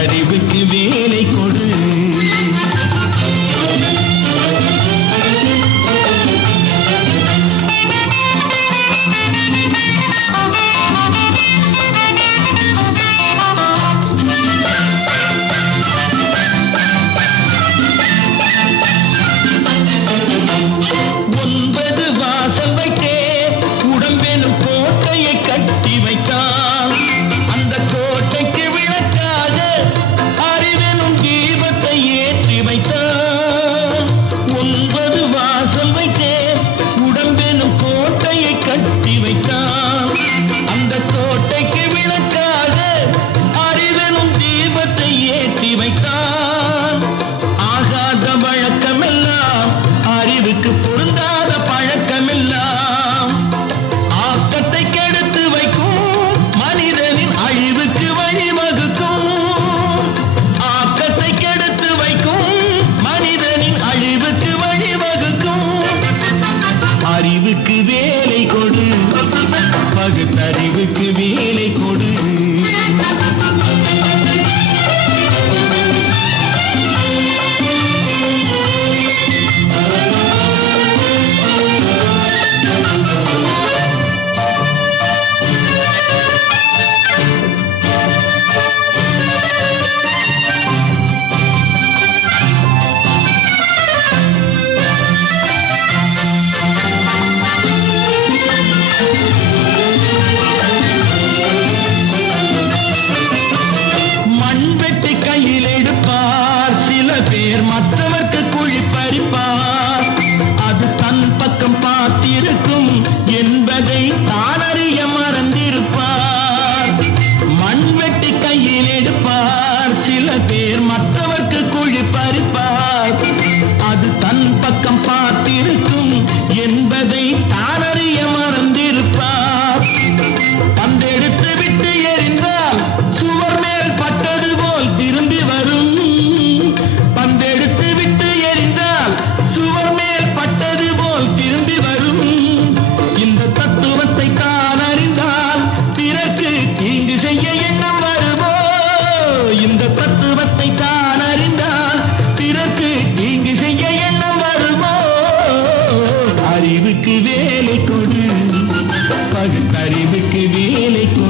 அறிவுக்கு வேலை கொடு. அது தன் பக்கம் பார்த்திருக்கும். பகுத்தறிவுக்கு வேலை கொடு. பகுத்தறிவுக்கு வேலை கொடு.